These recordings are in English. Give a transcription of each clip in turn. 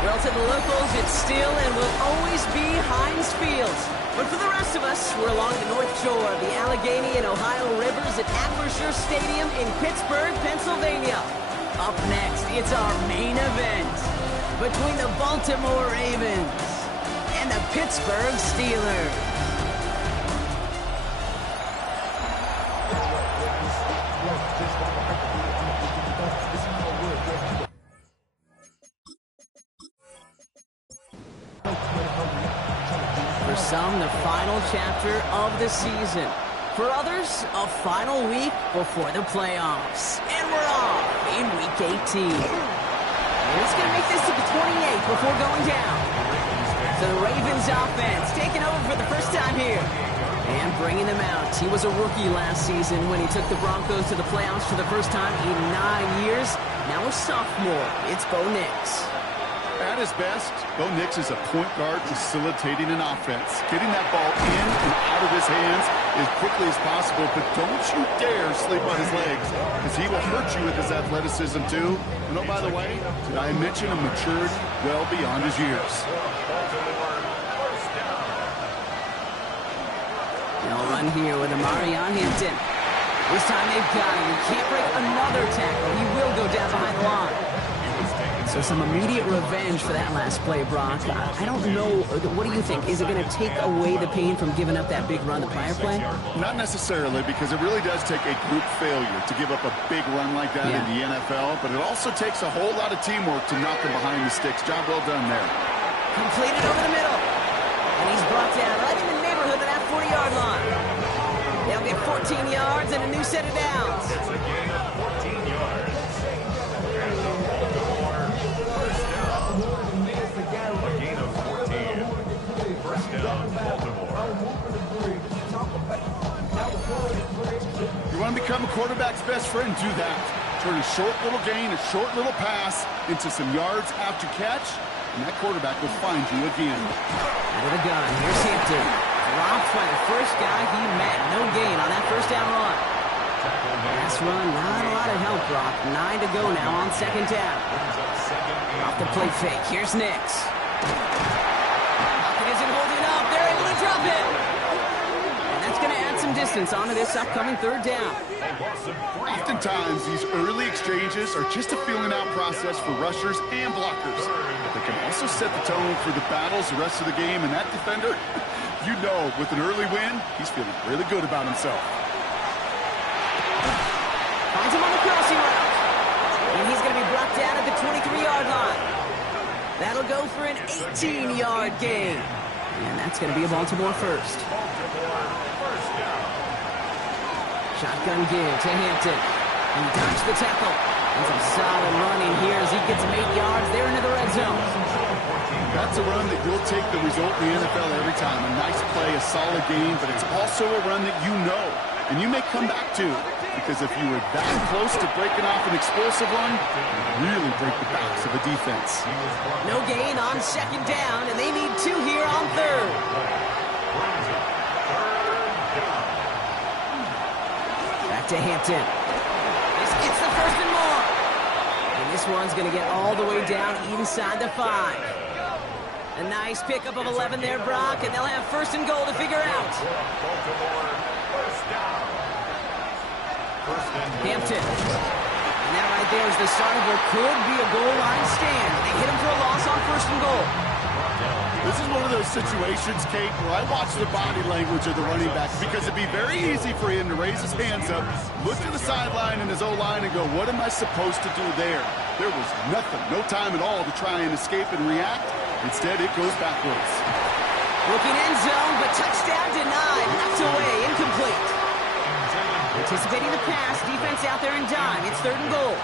Well, to the locals, it's still and will always be Heinz Field. But for the rest of us, we're along the North Shore of the Allegheny and Ohio Rivers at Acrisure Stadium in Pittsburgh, Pennsylvania. Up next, it's our main event between the Baltimore Ravens and the Pittsburgh Steelers. For some, the final chapter of the season. For others, a final week before the playoffs. And we're off in Week 18. Who's going to make this to the 28th before going down? So the Ravens offense taking over for the first time here. And bringing them out. He was a rookie last season when he took the Broncos to the playoffs for the first time in 9 years. Now a sophomore, it's Bo Nix. At his best, Bo Nix is a point guard facilitating an offense, getting that ball in and out of his hands as quickly as possible, but don't you dare sleep on his legs, because he will hurt you with his athleticism too. And oh, by the way, did I mention a maturity well beyond his years? They'll run here with Amari on Hampton. This time they've got him. He can't break another tackle. He will go down behind the line. So some immediate revenge for that last play, Brock. I don't know. What do you think? Is it going to take away the pain from giving up that big run the prior play? Not necessarily, because it really does take a group failure to give up a big run like that in the NFL, but it also takes a whole lot of teamwork to knock him behind the sticks. Job well done there. Completed over the middle. And he's brought down right in the neighborhood of that 40-yard line. They'll get 14 yards and a new set of downs. It's a gain of 14 yards. A gain of 14. First down, Baltimore. You want to become a quarterback's best friend? Do that. Turn a short little gain, a short little pass into some yards after catch, and that quarterback will find you again. Out of the gun, here's Hampton. Dropped by the first guy he met. No gain on that first down run. Last run, not a lot of help, Brock. 9 to go now on second down. Off the play fake. Here's Nix. Pocket isn't holding up. They're able to drop it. And that's going to add some distance onto this upcoming third down. Oftentimes, these early exchanges are just a feeling out process for rushers and blockers. But they can also set the tone for the battles the rest of the game, and that defender, you know, with an early win, he's feeling really good about himself. Finds him on the crossing route. And he's going to be brought down at the 23-yard line. That'll go for an 18-yard gain. And that's going to be a Baltimore first. Shotgun give to Hampton. He dodged the tackle. And some solid running here as he gets him 8 yards. They're into the red zone. That's a run that will take the result in the NFL every time. A nice play, a solid game, but it's also a run that you know and you may come back to. Because if you were that close to breaking off an explosive run, you really break the backs of a defense. No gain on second down, and they need 2 here on third. Back to Hampton. This gets the first and more. And this one's going to get all the way down inside the 5. A nice pickup of 11 there, Brock, and they'll have first and goal to figure out. Hampton. And that right there is the start of what could be a goal line stand. They hit him for a loss on first and goal. This is one of those situations, Kate, where I watch the body language of the running back, because it'd be very easy for him to raise his hands up, look to the sideline in his O-line and go, what am I supposed to do there? There was nothing, no time at all to try and escape and react. Instead, it goes backwards. Looking end zone, but touchdown denied. Knocked away, incomplete. Anticipating the pass, defense out there in dime. It's third and goal.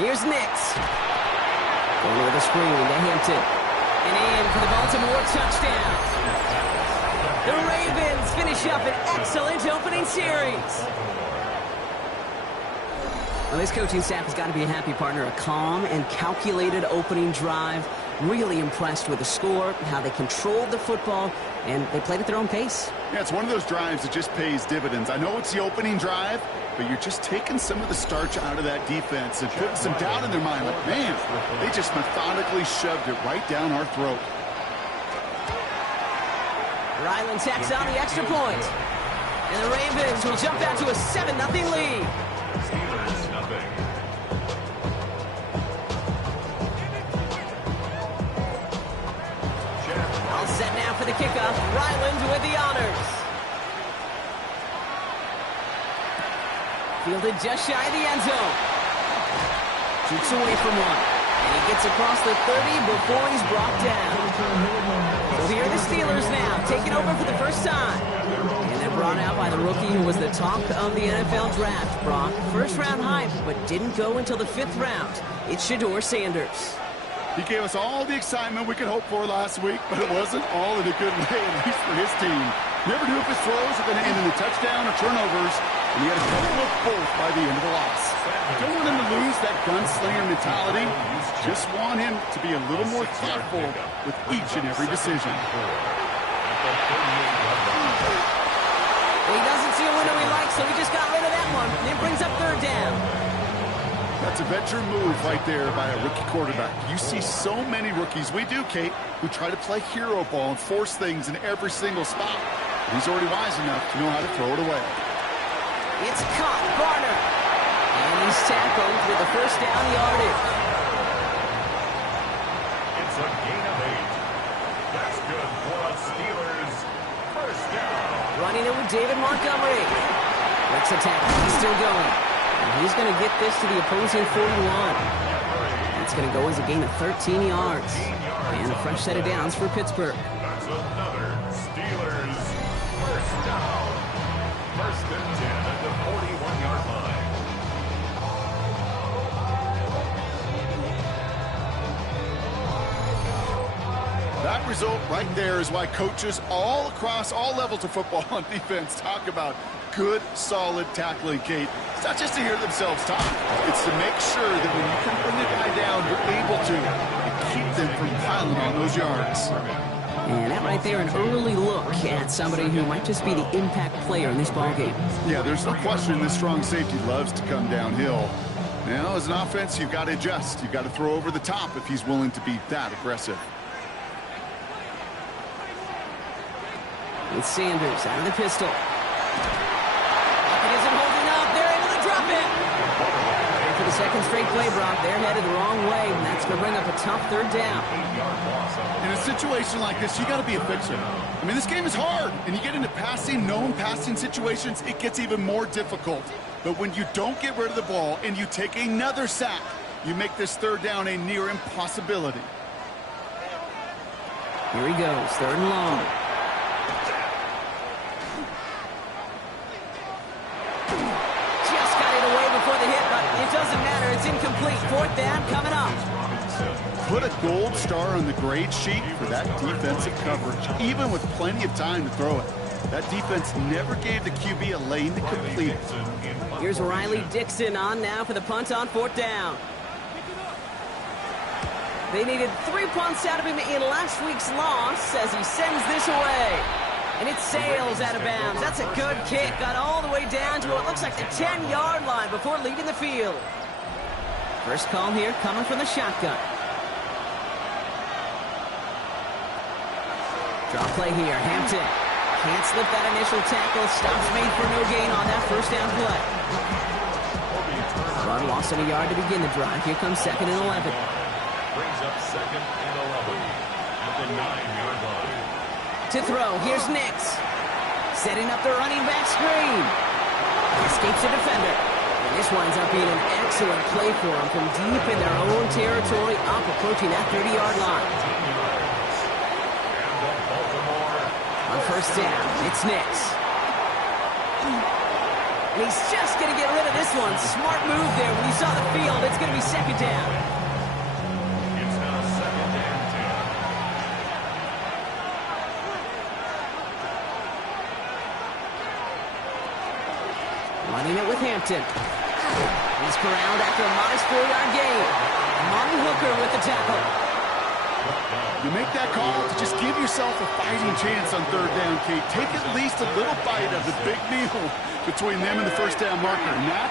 Here's Nix. Going with a screen to Hampton. And in for the Baltimore touchdown. The Ravens finish up an excellent opening series. Well, this coaching staff has got to be a happy partner. A calm and calculated opening drive. Really impressed with the score, how they controlled the football, and they played at their own pace. Yeah, it's one of those drives that just pays dividends. I know it's the opening drive, but you're just taking some of the starch out of that defense and putting some doubt in their mind. Like, man, they just methodically shoved it right down our throat. Ryland tacks on the extra point. And the Ravens will jump out to a 7-0 lead. Steelers nothing. All set now for the kickoff. Ryland with the honors. Fielded just shy of the end zone. Shoots away from one. And he gets across the 30 before he's brought down. So here are the Steelers now, taking over for the first time. And they're brought out by the rookie who was the talk of the NFL draft, Brock. First-round hype, but didn't go until the 5th round. It's Shedeur Sanders. He gave us all the excitement we could hope for last week, but it wasn't all in a good way, at least for his team. Never knew if his throws were going to end in a touchdown or turnovers, and he had a couple of both by the end of the loss. Don't want him to lose that gunslinger mentality. Just want him to be a little more thoughtful with each and every decision. Well, he doesn't see a window he likes, so he just got rid of that one. And it brings up 3rd down. That's a veteran move right there by a rookie quarterback. You see so many rookies, we do, Kate, who try to play hero ball and force things in every single spot. He's already wise enough to know how to throw it away. It's caught, Garner. And he's tackled with the first down yardage. It's a gain of 8. That's good for the Steelers. First down. Running it with David Montgomery. Breaks a tackle. He's still going. And he's going to get this to the opposing 41. It's going to go as a gain of 13 yards. And a fresh set of downs for Pittsburgh. That's another Steelers first down. First and 10 at the 41-yard line. That result right there is why coaches all across all levels of football on defense talk about good, solid tackling, Kate. It's not just to hear themselves talk. It's to make sure that when you can bring a guy down, you're able to and keep them from piling on those yards. And that right there, an early look at somebody who might just be the impact player in this ballgame. Yeah, there's no question this strong safety loves to come downhill. Now, as an offense, you've got to adjust. You've got to throw over the top if he's willing to be that aggressive. With Sanders out of the pistol. It isn't holding up. They're able to drop it. And for the second straight play, Brock, they're headed the wrong way, and that's going to bring up a tough 3rd down. In a situation like this, you got to be a fixer. I mean, this game is hard, and you get into known passing situations, it gets even more difficult. But when you don't get rid of the ball and you take another sack, you make this 3rd down a near impossibility. Here he goes, 3rd and long. The hit, but it doesn't matter. It's incomplete. 4th down coming up. Put a gold star on the grade sheet for that defensive coverage, even with plenty of time to throw it. That defense never gave the QB a lane to complete it. Here's Riley Dixon on now for the punt on 4th down. They needed 3 punts out of him in last week's loss as he sends this away. And it sails out of bounds. That's a good kick. Got all the way down to what looks like the 10-yard line before leaving the field. First call here coming from the shotgun. Draw play here. Hampton can't slip that initial tackle. Stops made for no gain on that first down play. Run loss of a yard to begin the drive. Here comes 2nd and 11. Brings up 2nd and 11 at the 9-yard line. To throw, here's Nix. Setting up the running back screen. Escapes a defender. And this winds up being an excellent play for him from deep in their own territory, up approaching that 30-yard line. On first down, it's Nix. And he's just going to get rid of this one. Smart move there. When you saw the field, it's going to be 2nd down. It's Running it with Hampton. He's corralled after a modest 4-yard gain. Monty Hooker with the tackle. You make that call to just give yourself a fighting chance on third down, Kate. Take at least a little bite of the big meal between them and the first down marker. And that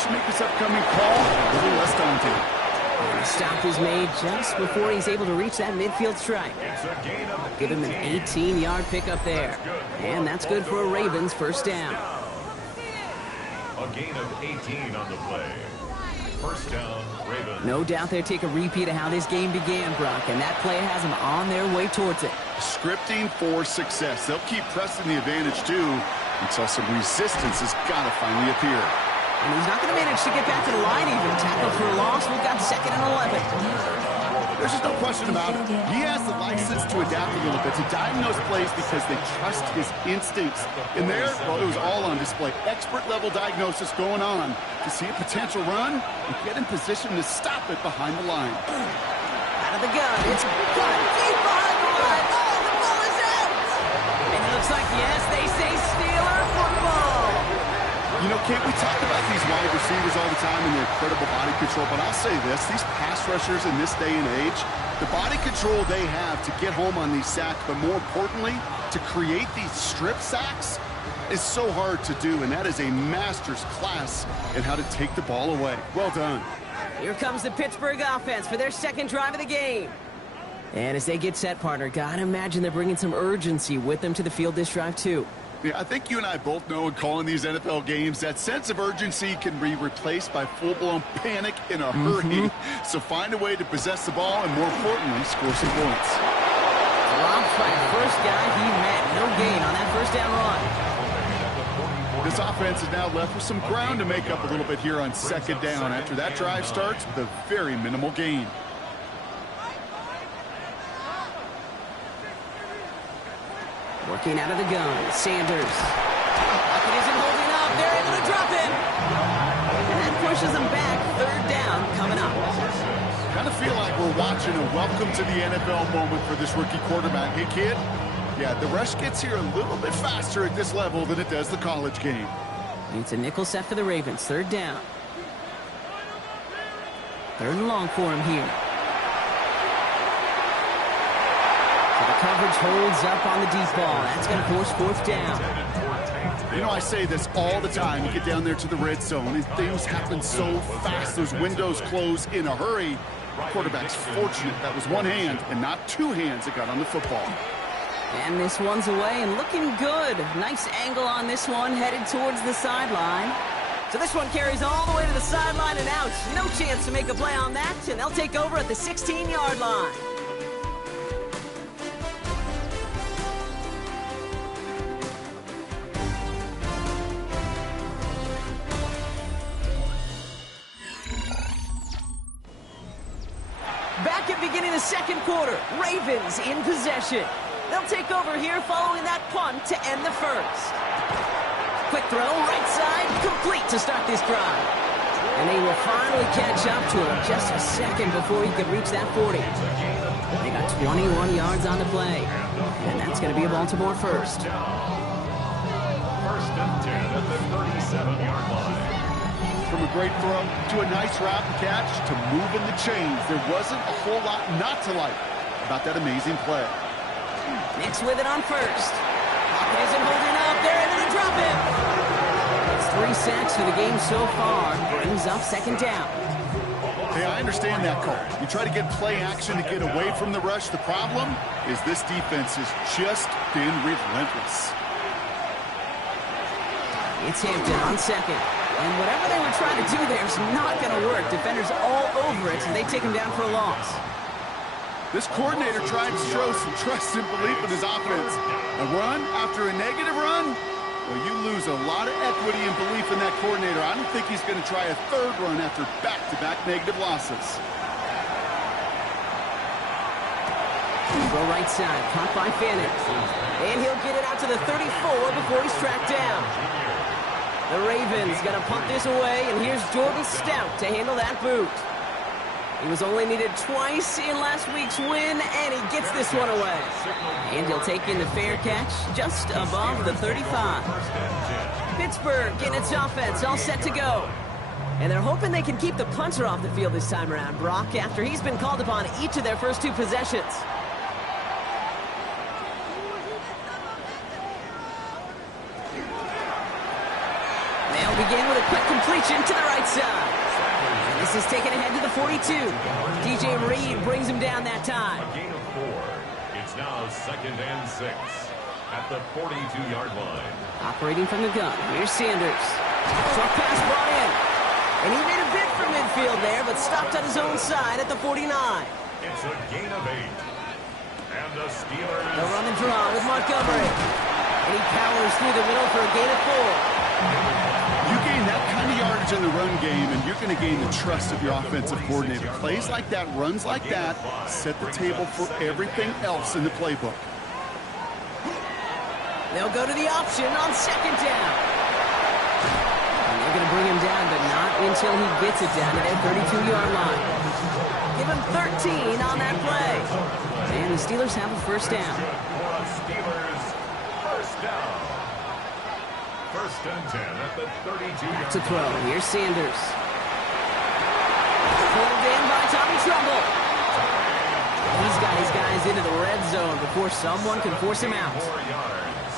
should make this upcoming call a little less daunting. And the stop is made just before he's able to reach that midfield strike. Give him an 18-yard pickup there. And that's good for a Ravens first down. A gain of 18 on the play. First down, Ravens. No doubt they'll take a repeat of how this game began, Brock, and that play has them on their way towards it. Scripting for success. They'll keep pressing the advantage, too, until some resistance has got to finally appear. And he's not going to manage to get back to the line even. Tackle for a loss. We've got 2nd and 11. There's just no question about it. He has the license to adapt a little bit, to diagnose plays because they trust his instincts. And there, well, it was all on display. Expert-level diagnosis going on to see a potential run and get in position to stop it behind the line. Out of the gun. It's cut deep behind the line. Oh, the ball is out. And it looks like, yes, they say Steeler football. You know, Kate, we talk about these wide receivers all the time and their incredible body control, but I'll say this, these pass rushers in this day and age, the body control they have to get home on these sacks, but more importantly, to create these strip sacks is so hard to do, and that is a master's class in how to take the ball away. Well done. Here comes the Pittsburgh offense for their 2nd drive of the game. And as they get set, partner, gotta imagine they're bringing some urgency with them to the field this drive, too. Yeah, I think you and I both know in calling these NFL games that sense of urgency can be replaced by full-blown panic in a hurry. So find a way to possess the ball and, more importantly, score some points. Dropped by the first guy he met. No gain on that first down run. This offense is now left with some ground to make up a little bit here on 2nd down after that drive starts with a very minimal gain. Working out of the gun, Sanders. It isn't holding up. They're able to drop him. And that pushes them back. 3rd down coming up. Kind of feel like we're watching a welcome to the NFL moment for this rookie quarterback. Hey, kid, yeah, the rush gets here a little bit faster at this level than it does the college game. It's a nickel set for the Ravens. 3rd down. 3rd and long for him here. Coverage holds up on the deep ball. That's going to force 4th down. You know, I say this all the time. You get down there to the red zone, and things happen so fast. Those windows close in a hurry. Quarterback's fortunate that was one hand and not 2 hands that got on the football. And this one's away and looking good. Nice angle on this one, headed towards the sideline. So this one carries all the way to the sideline and out. No chance to make a play on that, and they'll take over at the 16-yard line. Back at beginning of the 2nd quarter, Ravens in possession. They'll take over here following that punt to end the 1st. Quick throw, right side, complete to start this drive. And they will finally catch up to him just a second before he could reach that 40. They got 21 yards on the play. And that's going to be a Baltimore first. 1st and 10 at the 37-yard line. From a great throw to a nice route and catch to moving the chains, there wasn't a whole lot not to like about that amazing play. Nix with it on 1st. Pocket isn't holding up. They're able to drop him. It's 3 sacks for the game so far. Brings up 2nd down. Hey, I understand that call. You try to get play action to get away from the rush. The problem is this defense has just been relentless. It's Hampton on 2nd. And whatever they were trying to do there is not going to work. Defenders all over it, and they take him down for a loss. This coordinator tried to show some trust and belief in his offense. A run after a negative run? Well, you lose a lot of equity and belief in that coordinator. I don't think he's going to try a 3rd run after back-to-back negative losses. Go right side, caught by Fannin. And he'll get it out to the 34 before he's tracked down. The Ravens going to punt this away, and here's Jordan Stout to handle that boot. He was only needed twice in last week's win, and he gets this one away. And he'll take in the fair catch just above the 35. Pittsburgh in its offense, all set to go. And they're hoping they can keep the punter off the field this time around, Brock, after he's been called upon each of their first 2 possessions. They'll begin with a quick completion to the right side. And this is taken ahead to the 42. DJ Reed brings him down that time. A gain of 4. It's now 2nd and 6 at the 42-yard line. Operating from the gun, here's Sanders. Short pass brought in. And he made a bid for midfield there, but stopped on his own side at the 49. It's a gain of 8. And the Steelers... They'll run and draw with Montgomery. And he powers through the middle for a gain of 4. You gain that kind of yardage in the run game, and you're going to gain the trust of your offensive coordinator. Plays like that, runs like that, set the table for everything else in the playbook. They'll go to the option on 2nd down. And they're going to bring him down, but not until he gets it down to their 32-yard line. Give him 13 on that play. And the Steelers have a first down. Steelers first down. 1st and 10 at the 32-yard To throw. Here's Sanders. Pulled in by Tommy Trumbull. He's got his guys into the red zone before someone can force him out. 4 yards.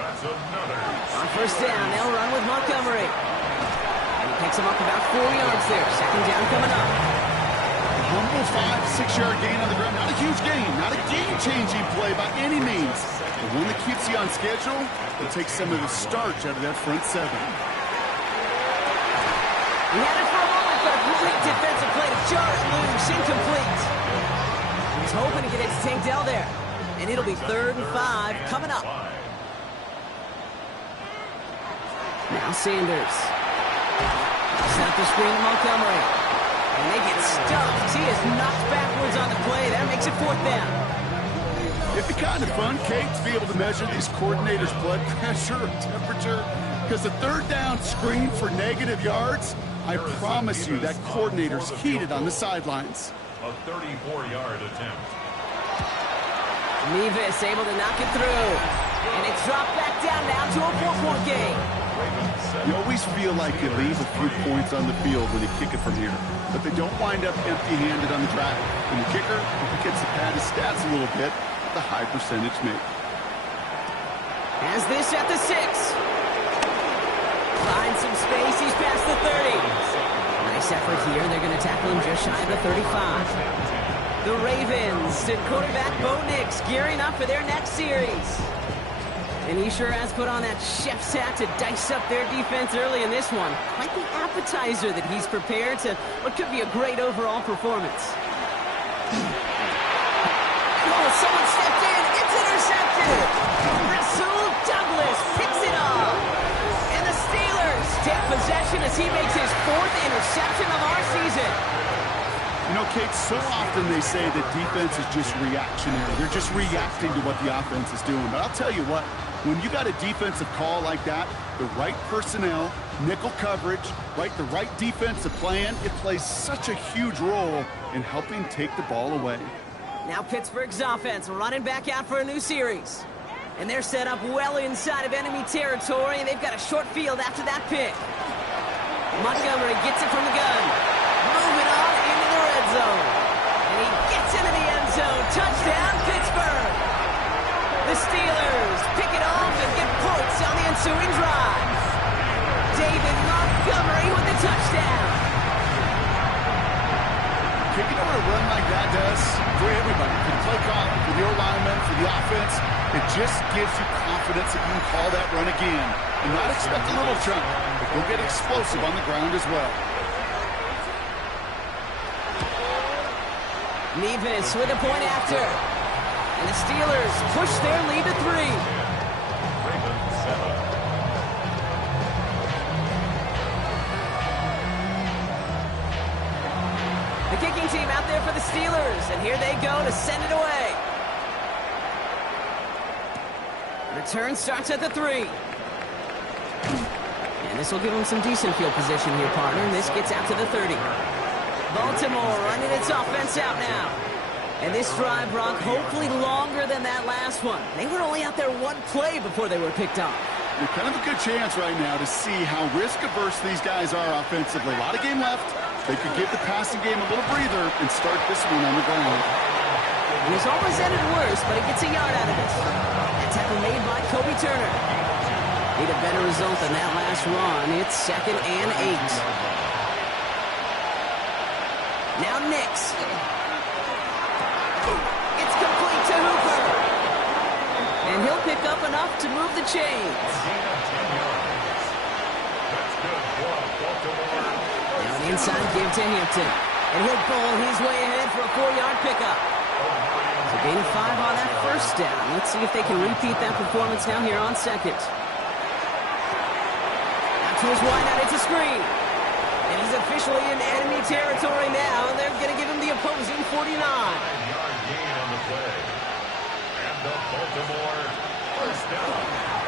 That's another. On first down, they'll run with Montgomery. And he picks him up about 4 yards there. 2nd down coming up. Humble 5-6-yard gain on the ground. Not a huge gain, not a game-changing play by any means. The one that keeps you on schedule will take some of the starch out of that front 7. He had it for a moment, but a complete defensive play to jar it loose, incomplete. He's hoping to get it to Tank Dell there. And it'll be 3rd and 5 coming up. Now Sanders. Set up the screen to Montgomery. And they get stuffed. He is knocked backwards on the play. That makes it 4th down. It'd be kind of fun, Kate, to be able to measure these coordinators' blood pressure or temperature, because the 3rd down screen for negative yards, I promise you that coordinator's heated on the sidelines. A 34-yard attempt. Nevis able to knock it through. And it's dropped back down now to a 4-point game. You always feel like you leave a few points on the field when you kick it from here, but they don't wind up empty-handed on the drive. And the kicker, if he gets to pad his stats a little bit, the high percentage make. Has this at the 6. Finds some space. He's past the 30. Nice effort here. They're going to tackle him just shy of the 35. The Ravens and quarterback Bo Nix gearing up for their next series. And he sure has put on that chef's hat to dice up their defense early in this one. Quite the appetizer that he's prepared to what could be a great overall performance. Oh, someone stepped in. It's intercepted. Rasul Douglas picks it off. And the Steelers take possession as he makes his 4th interception of our season. You know, Kate, so often they say that defense is just reactionary. They're just reacting to what the offense is doing. But I'll tell you what, when you got a defensive call like that, the right personnel, nickel coverage, the right defensive plan, it plays such a huge role in helping take the ball away. Now Pittsburgh's offense running back out for a new series. And they're set up well inside of enemy territory, and they've got a short field after that pick. Montgomery gets it from the gun. Moving on into the red zone. And he gets into the end zone. Touchdown, Pittsburgh. The Steelers pick it off and get points on the ensuing drive. David Montgomery with the touchdown. Kicking over a run like that does for everybody, for the play call, for the O-lineman, for the offense. It just gives you confidence that you can call that run again and not expect a little chunk, but go get explosive on the ground as well. Nevis with a point after. And the Steelers push their lead to 3. Ravens 7. The kicking team out there for the Steelers, and here they go to send it away. Return starts at the 3. And this will give them some decent field position here, partner, and this gets out to the 30. Baltimore running its offense out now. And this drive, Brock, hopefully longer than that last one. They were only out there one play before they were picked off. Kind of a good chance right now to see how risk-averse these guys are offensively. A lot of game left. They could give the passing game a little breather and start this one on the ground. And it's almost ended worse, but he gets a yard out of it. That tackle made by Kobe Turner. Need a better result than that last run. It's 2nd and 8. Now Nix. It's complete to Hooper. And he'll pick up enough to move the chains. Now an inside give to Hampton. And he'll bowl his way ahead for a 4-yard pickup. So gain of 5 on that first down. Let's see if they can repeat that performance now here on 2nd. Out to his wideout, it's a screen. And he's officially in enemy territory now. They're going to give him the opposing 49. 9-yard gain on the play. And the Baltimore first down.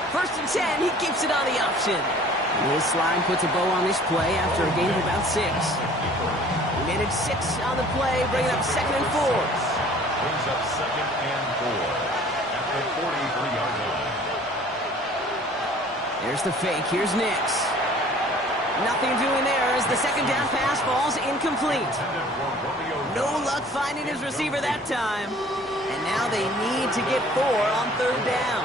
1st and 10, he keeps it on the option. And his slide puts a bow on this play after a gain of about 6. He managed 6 on the play, bringing up 2nd and 4. Brings up 2nd and 4 at the 43-yard line. There's the fake. Here's Nix. Nothing doing there as the 2nd down pass falls incomplete. No luck finding his receiver that time. And now they need to get 4 on 3rd down.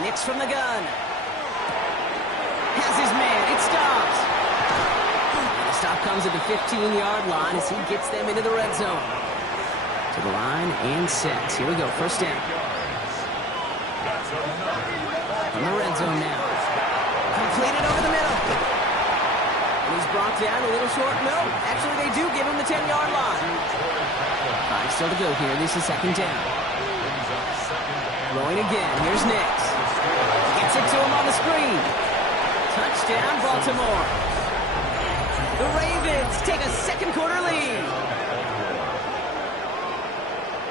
Nix from the gun. Has his man. It stops. And the stop comes at the 15-yard line as he gets them into the red zone. To the line and set. Here we go. 1st down. From the red zone now. Completed over the middle. And he's brought down a little short. No, actually they do give him the 10-yard line. 5 still to go here. This is 2nd down. Throwing again. Here's Nix. Gets it to him on the screen. Touchdown, Baltimore. The Ravens take a 2nd quarter lead.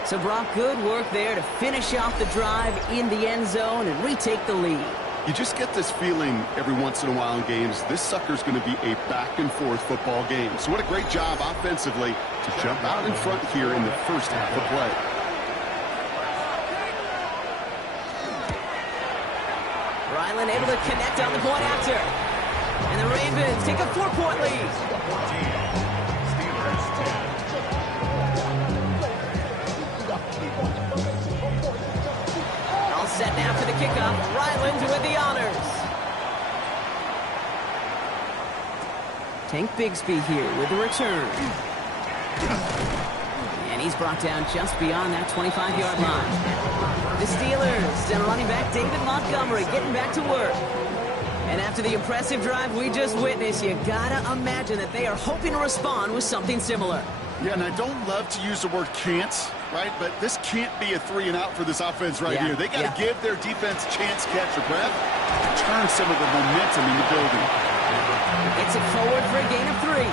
So Brock, good work there to finish off the drive in the end zone and retake the lead. You just get this feeling every once in a while in games, this sucker's going to be a back-and-forth football game. So what a great job offensively to jump out in front here in the first half of play. Ryland able to connect on the point after. And the Ravens take a 4-point lead. Steelers 10. All set now for the kickoff. Ryland with the honors. Tank Bigsby here with the return. And he's brought down just beyond that 25-yard line. The Steelers and running back David Montgomery getting back to work. And after the impressive drive we just witnessed, you gotta imagine that they are hoping to respond with something similar. Yeah, and I don't love to use the word can't, right? But this can't be a 3-and-out for this offense right here. They got to give their defense a chance to catch their breath, turn some of the momentum in the building. Gets it forward for a gain of 3.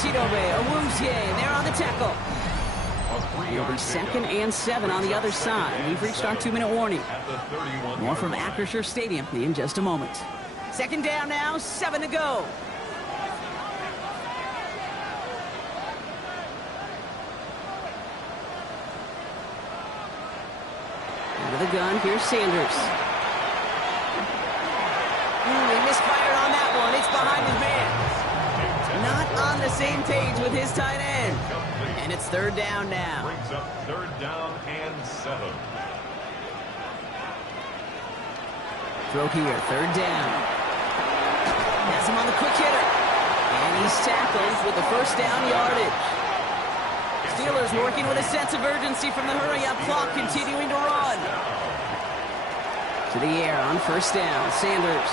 Chidobe, Awuzie, they're on the tackle. It'll be 2nd and 7 on the other side. We've reached our 2-minute warning. More from Acrisure Stadium in just a moment. 2nd down now, 7 to go. Into the gun, here's Sanders. He misfired on that one. It's behind his man. Not on the same page with his tight end. And it's 3rd down now. Brings up 3rd down and 7. Throw here, 3rd down. Has him on the quick hitter. And he's tackled with the 1st down yardage. Steelers working with a sense of urgency from the hurry-up clock, continuing to run. To the air on 1st down, Sanders.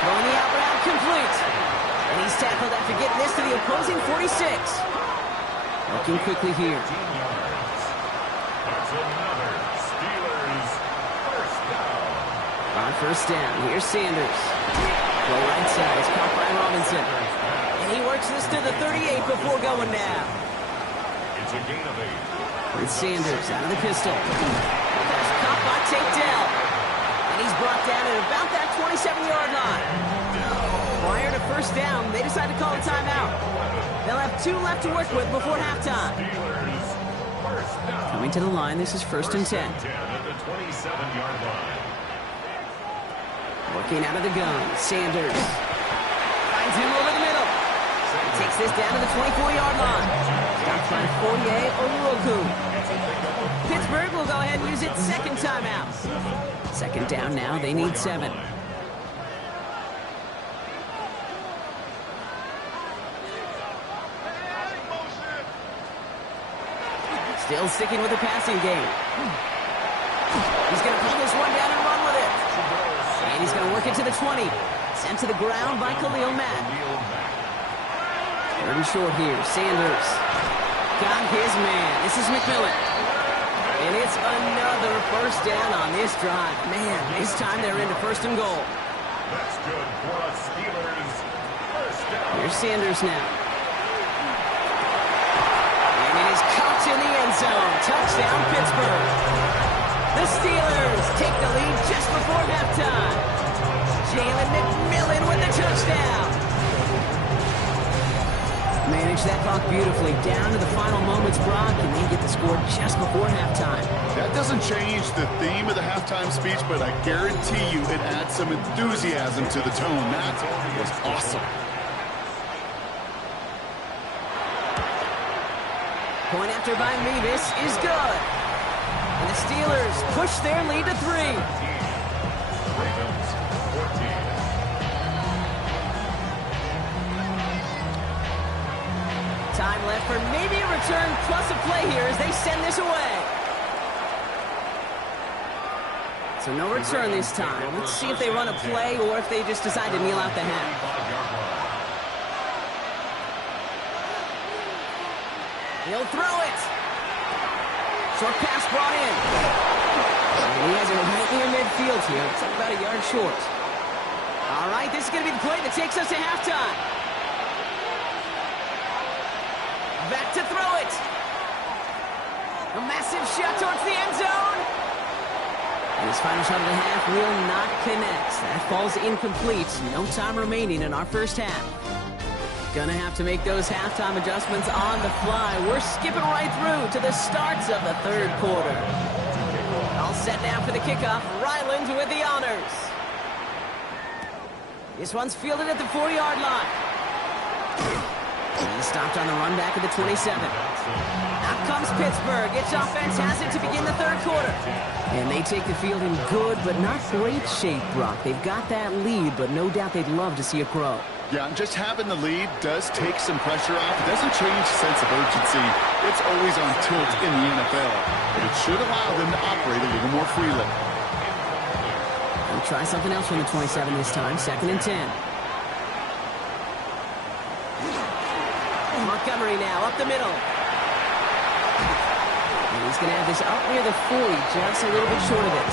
Throwing the out route complete. And he's tackled after getting this to the opposing 46. Looking quickly here. That's another Steelers first down. On 1st down, here's Sanders. Go right side, it's caught by Robinson. And he works this to the 38 before going down. It's a gain of 8. It's Sanders out of the pistol. That's caught by Tate Dell. And he's brought down at about that 27-yard line. Prior to 1st down, they decide to call a timeout. They'll have 2 left to work with before halftime. Steelers first down. Coming to the line, this is 1st and 10. 10 at the 27-yard line. Working out of the gun, Sanders. Finds him over the middle. He takes this down to the 24-yard line. Stopped by Fourier Oluokun. Pittsburgh will go ahead and use its second timeout. Second down now, they need 7. Still sticking with the passing game. He's going to pull this one down and run with it. And he's going to work it to the 20. Sent to the ground by Khalil Mack. Third and short here. Sanders got his man. This is McMillan. And it's another first down on this drive. Man, this time they're into first and goal. That's good for the Steelers. First down. Here's Sanders now. And it is caught in the end zone. Touchdown, Pittsburgh. The Steelers take the lead just before halftime. Jalen McMillan with the touchdown. Managed that clock beautifully down to the final moments, Brock, and they get the score just before halftime. That doesn't change the theme of the halftime speech, but I guarantee you it adds some enthusiasm to the tone. That was awesome. Point after by Mevis is good. And the Steelers push their lead to 3. Ravens 14. Time left for maybe a return plus a play here as they send this away. So no return this time. Let's see if they run a play or if they just decide to kneel out the half. 25-yard line. He'll throw it. Short pass brought in. And he has it right near midfield here. It's about a yard short. All right, this is going to be the play that takes us to halftime. Back to throw it. A massive shot towards the end zone. And his final shot of the half will not connect. That falls incomplete. No time remaining in our first half. Gonna have to make those halftime adjustments on the fly. We're skipping right through to the starts of the third quarter. All set now for the kickoff. Ryland with the honors. This one's fielded at the 40-yard line. And stopped on the run back at the 27. Out comes Pittsburgh. Its offense has it to begin the third quarter. And they take the field in good but not great shape, Brock. They've got that lead, but no doubt they'd love to see it grow. Yeah, just having the lead does take some pressure off. It doesn't change the sense of urgency. It's always on tilt in the NFL. But it should allow them to operate a little more freely. We'll try something else from the 27 this time. 2nd and 10. Montgomery now up the middle. And he's going to have this up near the 40, just a little bit short of it.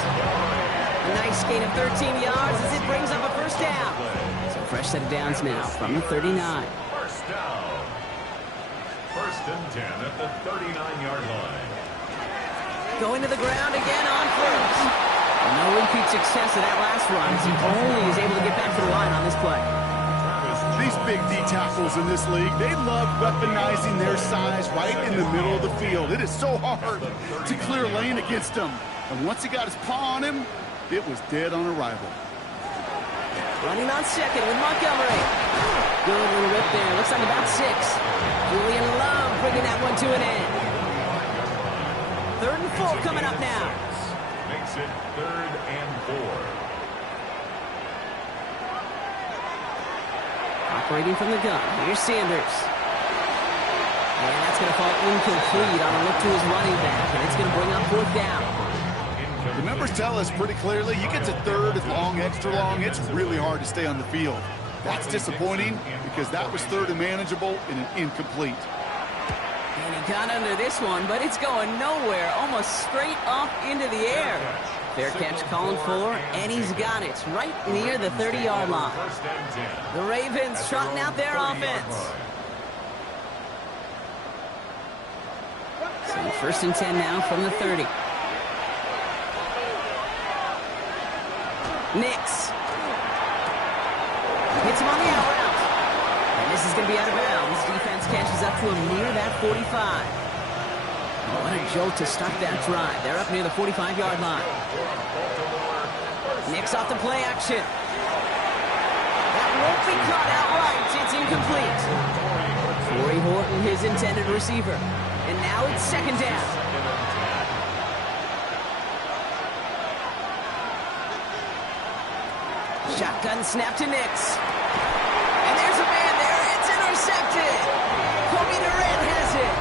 A nice gain of 13 yards as it brings up a first down. So fresh set of downs now from the 39. First down. First and 10 at the 39-yard line. Going to the ground again on first. No repeat success of that last run as he only is able to get back to the line on this play. These big D tackles in this league, they love weaponizing their size right in the middle of the field. It is so hard to clear lane against them. And once he got his paw on him, it was dead on arrival. Running on second with Montgomery. Good little rip there. Looks like about 6. Julian Love bringing that one to an end. 3rd and 4 coming up now. Makes it 3rd and 4. Operating from the gun. Here's Sanders. And that's going to fall incomplete on a look to his running back. And it's going to bring up 4th down. The numbers tell us pretty clearly, you get to 3rd and long, extra long, it's really hard to stay on the field. That's disappointing because that was 3rd and manageable and an incomplete. And he got under this one, but it's going nowhere. Almost straight up into the air. Fair catch called for, and he's got it right near the 30-yard line. The Ravens trotting out their offense. So 1st and 10 now from the 30. Nix. Hits him on the out route. And this is going to be out of bounds. Defense catches up to him near that 45. Oh, what a jolt to start that drive. They're up near the 45-yard line. Nix off the play action. That won't be caught outright. It's incomplete. Corey Horton, his intended receiver. And now it's second down. Shotgun snap to Nix. And there's a man there. It's intercepted. Kobe Durant has it.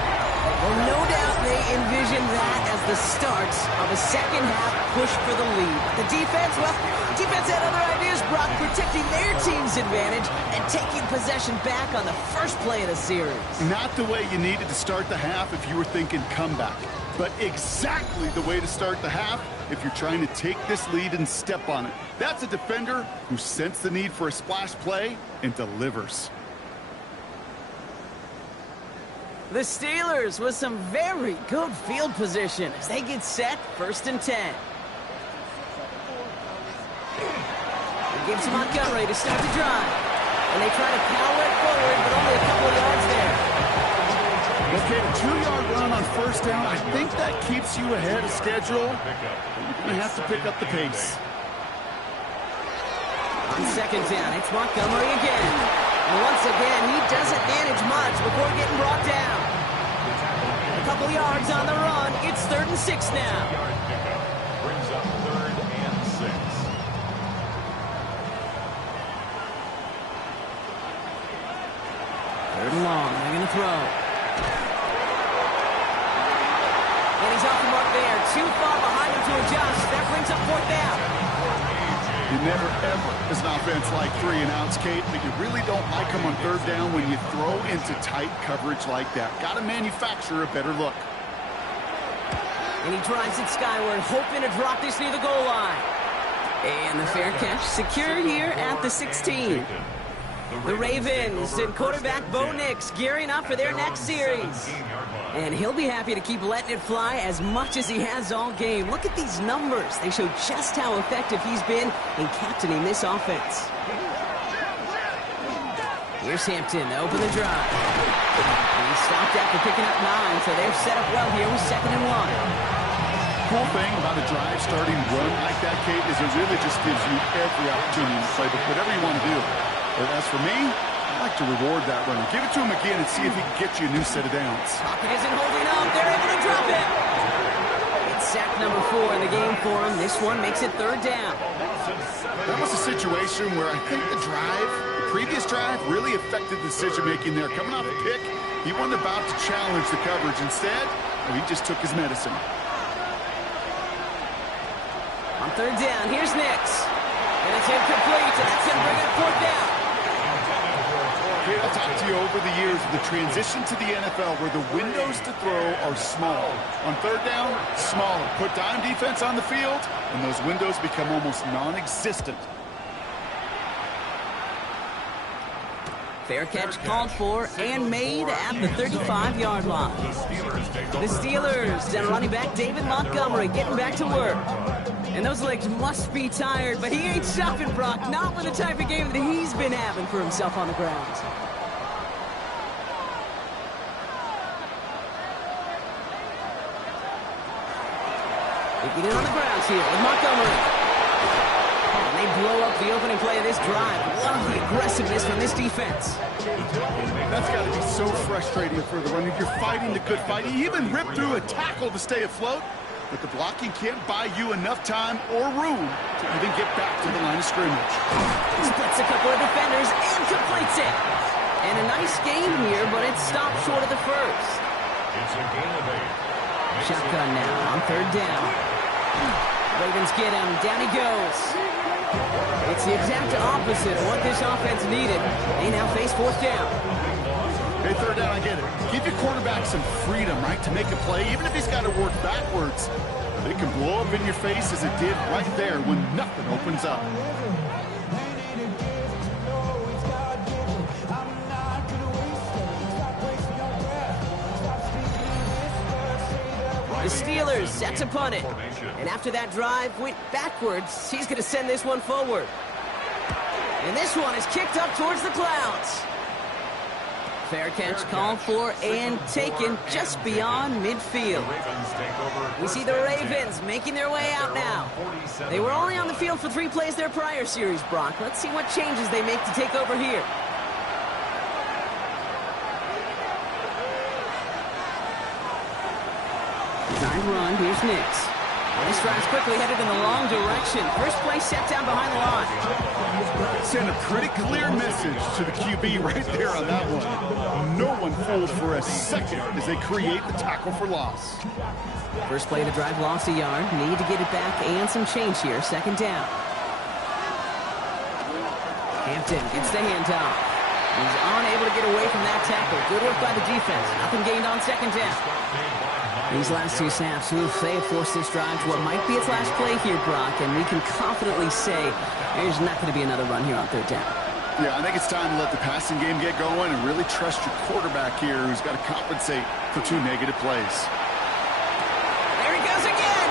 Well, no doubt they envisioned that as the start of a second-half push for the lead. The defense, well, defense had other ideas, Brock, protecting their team's advantage and taking possession back on the first play of the series. Not the way you needed to start the half if you were thinking comeback, but exactly the way to start the half if you're trying to take this lead and step on it. That's a defender who sensed the need for a splash play and delivers. The Steelers with some very good field position as they get set, 1st and 10. It gives Montgomery to start the drive. And they try to power it forward, but only a couple of yards there. Okay, a 2-yard run on 1st down. I think that keeps you ahead of schedule. But you're going to have to pick up the pace. On 2nd down, it's Montgomery again. And once again, he doesn't manage much before getting brought down. A couple yards on the run. It's 3rd and 6 now. Brings up 3rd and 6. 3rd and long. They're going to throw. And he's off the mark there. Too far behind him to adjust. That brings up 4th down. You never, ever, as an offense, like 3-and-outs, Kate, but you really don't like them on 3rd down when you throw into tight coverage like that. Got to manufacture a better look. And he drives it skyward, hoping to drop this near the goal line. And the fair catch secure here at the 16. The Ravens and quarterback Bo Nix gearing up for their next series. And he'll be happy to keep letting it fly as much as he has all game. Look at these numbers. They show just how effective he's been in captaining this offense. Here's Hampton to open the drive. He stopped after picking up 9, so they're set up well here with 2nd and 1. Cool thing about a drive starting run like that, Kate, is it really just gives you every opportunity to play whatever you want to do. But as for me, I like to reward that runner. Give it to him again and see if he can get you a new set of downs. Pocket isn't holding up. They're able to drop it. It's sack number 4 in the game for him. This one makes it 3rd down. That was a situation where I think the previous drive really affected the decision-making there. Coming off a pick, he wasn't about to challenge the coverage. Instead, he just took his medicine. On 3rd down, here's Nix. And it's incomplete, and that's going to bring up 4th down. Okay, I'll talk to you over the years of the transition to the NFL where the windows to throw are small. On 3rd down, smaller. Put dime defense on the field, and those windows become almost non-existent. Fair catch called for and made at the 35-yard line. The Steelers and running back David Montgomery getting back to work. And those legs must be tired, but he ain't stopping, Brock. Not with the type of game that he's been having for himself on the ground. They get in on the ground here with Montgomery. And they blow up the opening play of this drive. Love the aggressiveness from this defense. That's got to be so frustrating for the runner. You're fighting the good fight. He even ripped through a tackle to stay afloat. But the blocking can't buy you enough time or room to even get back to the line of scrimmage. Splits a couple of defenders and completes it. And a nice game here, but it's stopped short of the first. It's a gain of 8. Shotgun now on 3rd down. Ravens get him. Down he goes. It's the exact opposite of what this offense needed. They now face 4th down. Hey, 3rd down, I get it. Give your quarterback some freedom, right, to make a play, even if he's got to work backwards. But it can blow up in your face as it did right there when nothing opens up. The Steelers set to punt it. And after that drive went backwards, he's going to send this one forward. And this one is kicked up towards the clouds. Fair catch called for and taken just beyond midfield. We see the Ravens making their way out now. They were only on the field for 3 plays their prior series, Brock. Let's see what changes they make to take over here. Design run, here's Nix. This drive's quickly headed in the wrong direction. First play set down behind the line. Send a pretty clear message to the QB right there on that one. No one fooled for a second as they create the tackle for loss. First play of the drive lost a yard. Need to get it back and some change here. Second down. Hampton gets the handoff. He's unable to get away from that tackle. Good work by the defense. Nothing gained on second down. These last 2 snaps, they have forced this drive to what might be its last play here, Brock, and we can confidently say there's not going to be another run here on third down. Yeah, I think it's time to let the passing game get going and really trust your quarterback here, who's got to compensate for 2 negative plays. There he goes again!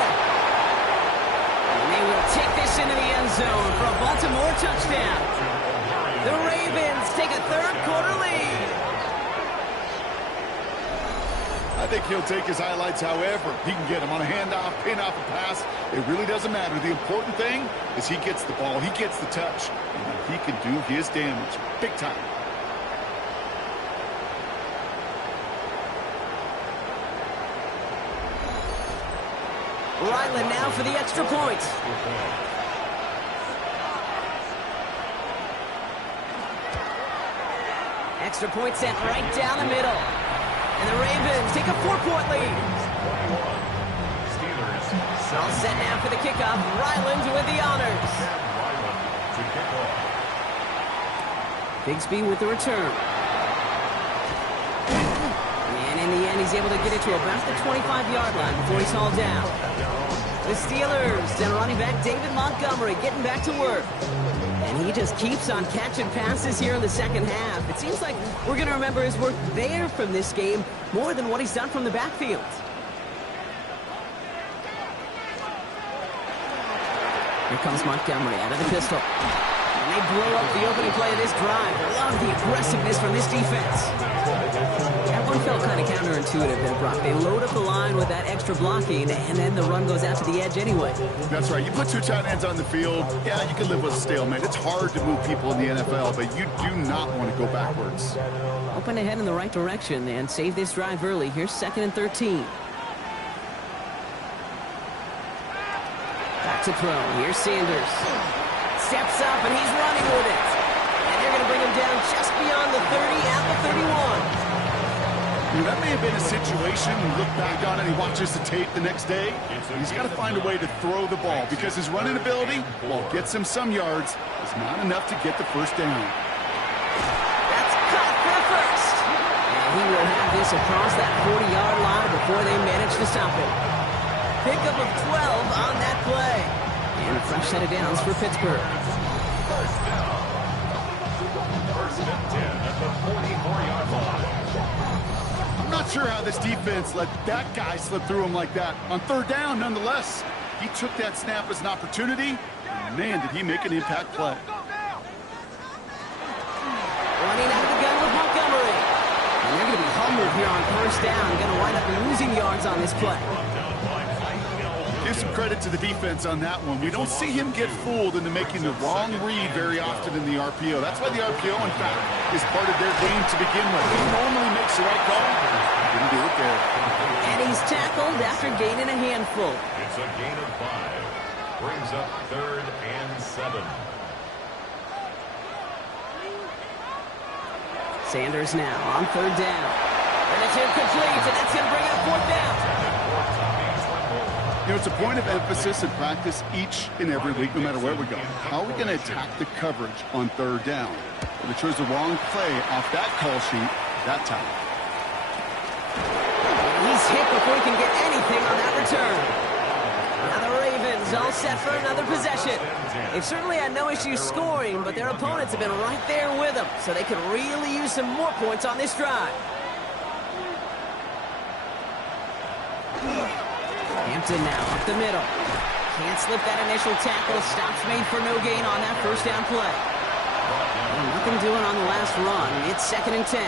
And they will take this into the end zone for a Baltimore touchdown. The Ravens take a third-quarter lead. I think he'll take his highlights however he can get him on a handoff, pin off a pass. It really doesn't matter. The important thing is he gets the ball, he gets the touch, and he can do his damage big time. Ryland now for the extra point. Extra point sent right down the middle. And the Ravens take a 4-point lead. All set now for the kickoff. Ryland with the honors. Bigsby with the return. And in the end, he's able to get it to about the 25-yard line before he's hauled down. The Steelers and running back David Montgomery getting back to work. And he just keeps on catching passes here in the second half. It seems like we're going to remember his work there from this game more than what he's done from the backfield. Here comes Montgomery out of the pistol. And they blow up the opening play of this drive. Love the aggressiveness from this defense. That one felt kind of counterintuitive there, Brock. They load up the line with that extra blocking, and then the run goes out to the edge anyway. That's right. You put 2 tight ends on the field, yeah, you can live with a stalemate. It's hard to move people in the NFL, but you do not want to go backwards. Open ahead in the right direction and save this drive early. Here's 2nd and 13. Back to throw. Here's Sanders. Steps up, and he's running with it. And they're going to bring him down just beyond the 30 at the 31. That may have been a situation you look back on and he watches the tape the next day. He's got to find a way to throw the ball because his running ability, while it gets him some yards, is not enough to get the first down. That's caught for the first. And he will have this across that 40-yard line before they manage to stop him. Pickup of 12 on that play. And a fresh set of downs for Pittsburgh. First down. First and 10 at the 44-yard line. I'm not sure how this defense let that guy slip through him like that. On third down, nonetheless, he took that snap as an opportunity, and man, did he make an impact play. Running out of the gun with Montgomery. And they're going to be humbled here on first down. Going to wind up losing yards on this play. Give some credit to the defense on that one. We don't see him get fooled into making the wrong read very often in the RPO. That's why the RPO, in fact, is part of their game to begin with. He normally makes the right call. He didn't do it there. And he's tackled after gaining a handful. It's a gain of 5. Brings up 3rd and 7. Sanders now on third down. And it's incomplete, and that's going to bring up 4th down. You know, it's a point of emphasis in practice each and every week, no matter where we go. How are we going to attack the coverage on third down? Well, they chose the wrong play off that call sheet that time. He's hit before he can get anything on that return. Now the Ravens all set for another possession. They've certainly had no issues scoring, but their opponents have been right there with them, so they could really use some more points on this drive. Hampton now up the middle. Can't slip that initial tackle. Stops made for no gain on that first down play. Well, nothing doing on the last run. It's 2nd and 10.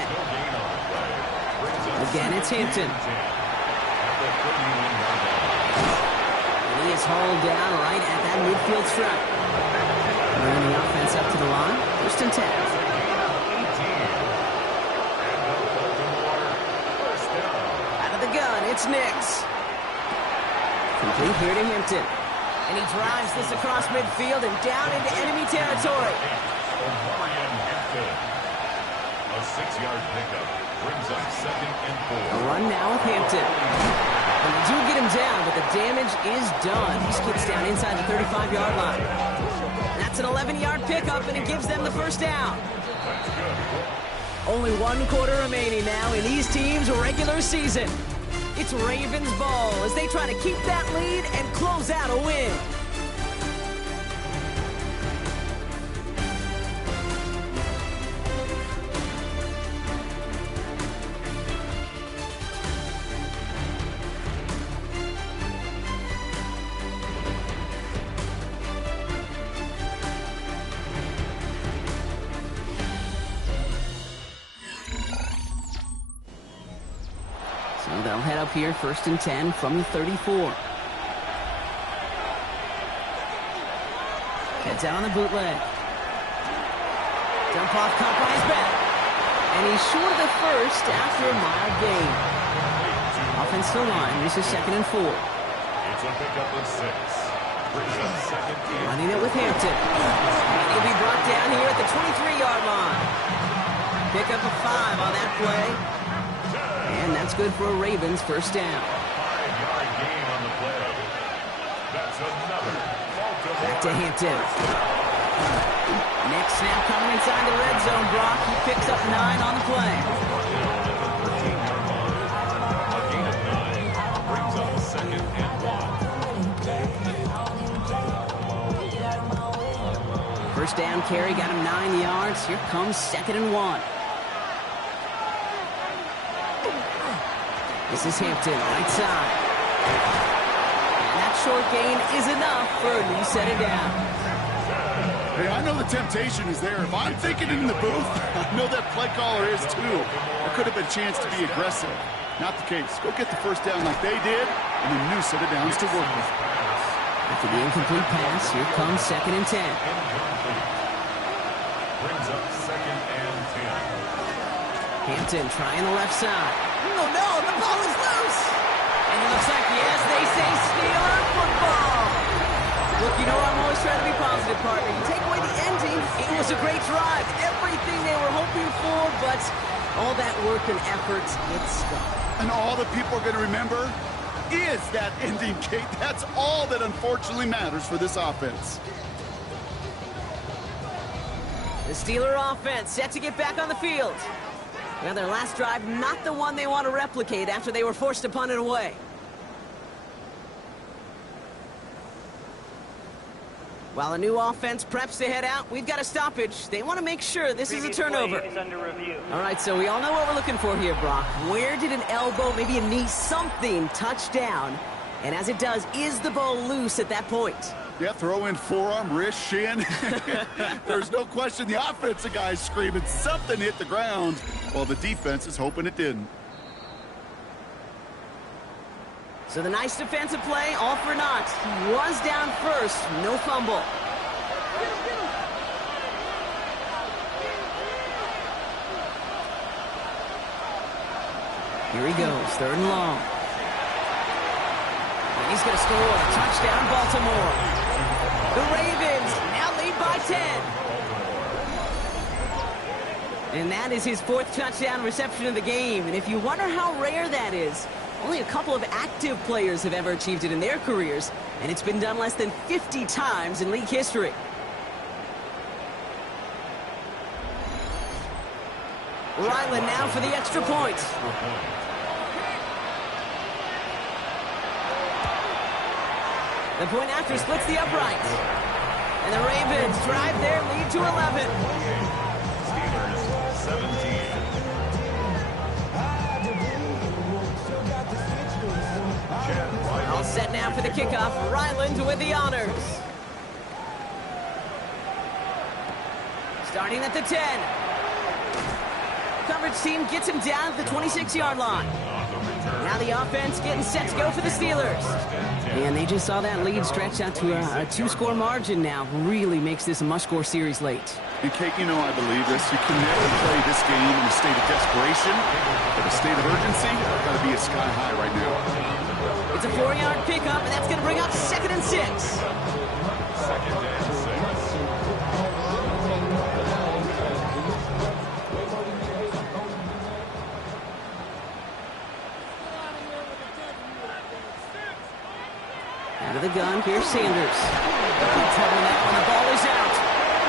Again, it's Hampton. And he is hauled down right at that midfield stripe. Bringing the offense up to the line. 1st and 10. Out of the gun, it's Nix. Complete here to Hampton. And he drives this across midfield and down into enemy territory. A 6-yard pickup brings up 2nd and 4. A run now with Hampton. And they do get him down, but the damage is done. He skips down inside the 35-yard line. That's an 11-yard pickup, and it gives them the 1st down. Only 1 quarter remaining now in these teams' regular season. It's Ravens ball as they try to keep that lead and close out a win. So they'll head up here, 1st and 10 from the 34. Heads out on the bootleg. Dump off caught by his back. And he's short of the 1st after a mild gain. Offensive line, this is 2nd and 4. It's a pickup of 6. Brings up 2nd and Running it with Hampton. And he'll be brought down here at the 23-yard line. Pickup of 5 on that play. And that's good for a Ravens 1st down. 5-yard gain on the play. That's another. Back to Hampton. Next snap coming inside the red zone, Brock. He picks up 9 on the play. A gain of 9 brings up 2nd and 1. 1st down carry got him 9 yards. Here comes 2nd and 1. This is Hampton, right side. And that short gain is enough for a new set of downs. Hey, I know the temptation is there. If I'm thinking it in the booth, I know that play caller is too. There could have been a chance to be aggressive. Not the case. Go get the 1st down like they did, and a new set of downs to work with. After the incomplete pass, here comes 2nd and 10. Brings up 2nd and 10. Hampton trying the left side. Oh no, the ball is loose! And it looks like, yes, they say Steeler football! Look, you know I'm always trying to be positive, partner. You take away the ending, it was a great drive. Everything they were hoping for, but all that work and effort, it's gone. And all that people are going to remember is that ending, Kate. That's all that unfortunately matters for this offense. The Steeler offense set to get back on the field. Well, their last drive, not the one they want to replicate after they were forced to punt it away. While the new offense preps to head out, we've got a stoppage. They want to make sure this is a turnover. Is under review. All right, so we all know what we're looking for here, Brock. Where did an elbow, maybe a knee, something touch down? And as it does, is the ball loose at that point? Yeah, throw in forearm, wrist, shin. There's no question the offensive guy's screaming something hit the ground, while the defense is hoping it didn't. So the nice defensive play, all for naught. He was down first, no fumble. Here he goes, 3rd and long. And he's going to score a touchdown, Baltimore. The Ravens now lead by 10. And that is his 4th touchdown reception of the game. And if you wonder how rare that is, only a couple of active players have ever achieved it in their careers, and it's been done less than 50 times in league history. Ryland now for the extra point. The point after splits the uprights. And the Ravens drive their lead to 11. Steelers 17. All set now for the kickoff. Ryland with the honors. Starting at the 10. Coverage team gets him down at the 26-yard line. Now the offense getting set to go for the Steelers. And they just saw that lead stretch out to a two-score margin now. Really makes this a must-score series late. And Kate, you know I believe this. You can never play this game in a state of desperation, but a state of urgency got to be a sky high right now. It's a 4-yard pickup, and that's going to bring up 2nd and 6. 2nd and 6. Out of the gun, here's Sanders. Keep trouble that when the ball is out.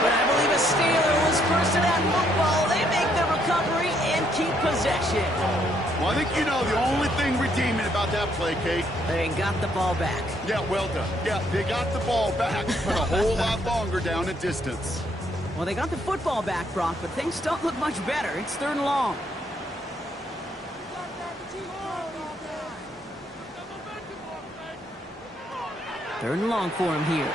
But I believe a Steeler was first to that football. They make the recovery and keep possession. Well, I think you know the only thing redeeming about that play, Kate. They got the ball back. Yeah, well done. Yeah, they got the ball back, but a whole lot longer down in distance. Well, they got the football back, Brock, but things don't look much better. It's 3rd and long. Third and long for him here.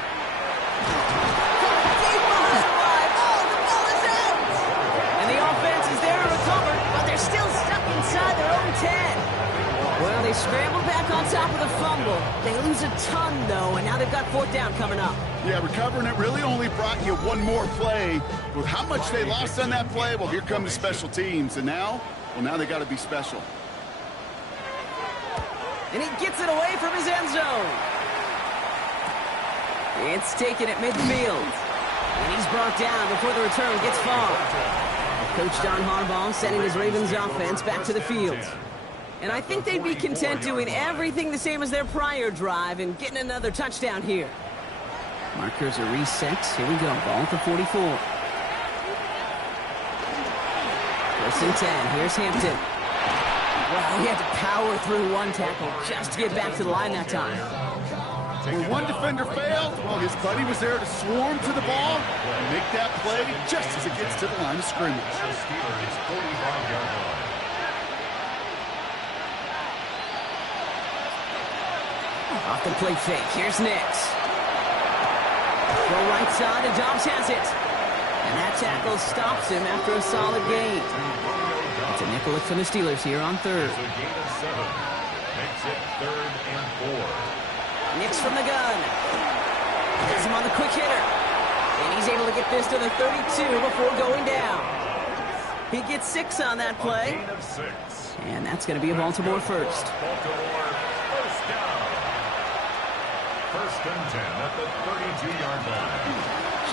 And the offense is there to recover, but they're still stuck inside their own 10. Well, they scramble back on top of the fumble. They lose a ton, though, and now they've got 4th down coming up. Yeah, recovering it really only brought you one more play. With how much they lost on that play, well, here come the special teams. And now, well, now they got to be special. And he gets it away from his end zone. It's taken at midfield. And he's brought down before the return gets far. Coach John Harbaugh sending his Ravens offense back to the field. And I think they'd be content doing everything the same as their prior drive and getting another touchdown here. Markers are reset. Here we go. Ball at the 44. 1st and 10. Here's Hampton. Well, he had to power through one tackle just to get back to the line that time. When one defender failed, well, his buddy was there to swarm to the ball and make that play just as it gets to the line of scrimmage. The Steelers' 45-yard line. Off the play fake. Here's Nix. Go right side, and Dobbs has it. And that tackle stops him after a solid gain. It's a nickel look for the Steelers here on 3rd. It's a gain of 7. Makes it 3rd and 4. Nix from the gun. Gets him on the quick hitter. And he's able to get this to the 32 before going down. He gets 6 on that play. A gain of 6. And that's going to be a Baltimore first. Baltimore first down. 1st and 10 at the 32-yard line.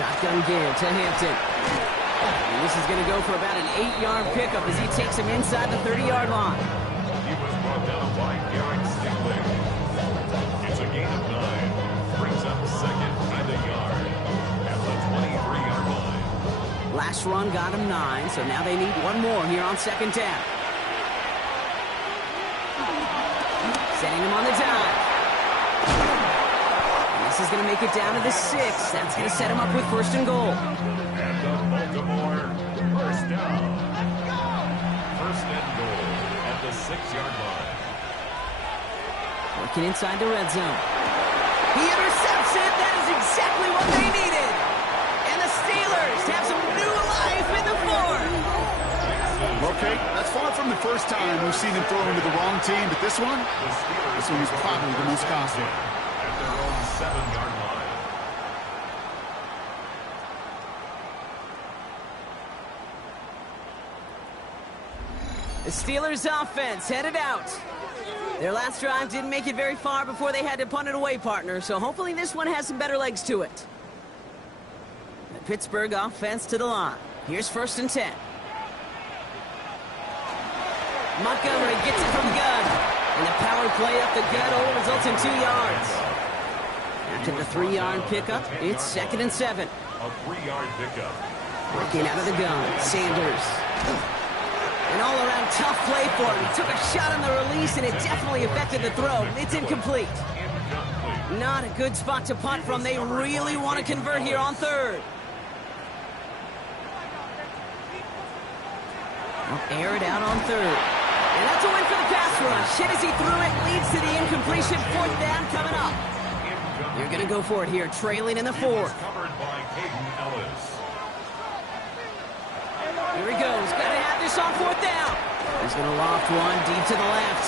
Shotgun give to Hampton. And this is going to go for about an 8-yard pickup as he takes him inside the 30-yard line. He was brought down by Wk18. It's a gain of 9. Brings up 2nd and a yard at the 23-yard line. Last run got him 9, so now they need one more here on 2nd down. Setting him on the dive. And this is going to make it down to the 6. That's going to set him up with 1st and goal. And the Baltimore first down. 1st and goal at the 6-yard line. Working inside the red zone. He intercepts it. That is exactly what they needed. And the Steelers have some new life in the 4th. Okay, that's far from the first time we've seen him throw into the wrong team, but this one is probably the most costly. At their own 7-yard line. The Steelers offense headed out. Their last drive didn't make it very far before they had to punt it away, partner, so hopefully this one has some better legs to it. The Pittsburgh offense to the line. Here's 1st and 10. Montgomery gets it from the gun. And the power play up the gut only results in 2 yards. After the 3-yard pickup, it's 2nd and 7. A 3-yard pickup. Working out of the gun, Sanders. An all-around tough play for him. He took a shot on the release, and it definitely affected the throw. It's incomplete. Not a good spot to punt from. They really want to convert here on 3rd. They'll air it out on 3rd. And that's a win for the pass rush. Hit as he threw it, leads to the incompletion. 4th down coming up. They're going to go for it here, trailing in the 4th. Covered by Caden Ellis. Here he goes. Got to have this on fourth down. He's going to loft one deep to the left.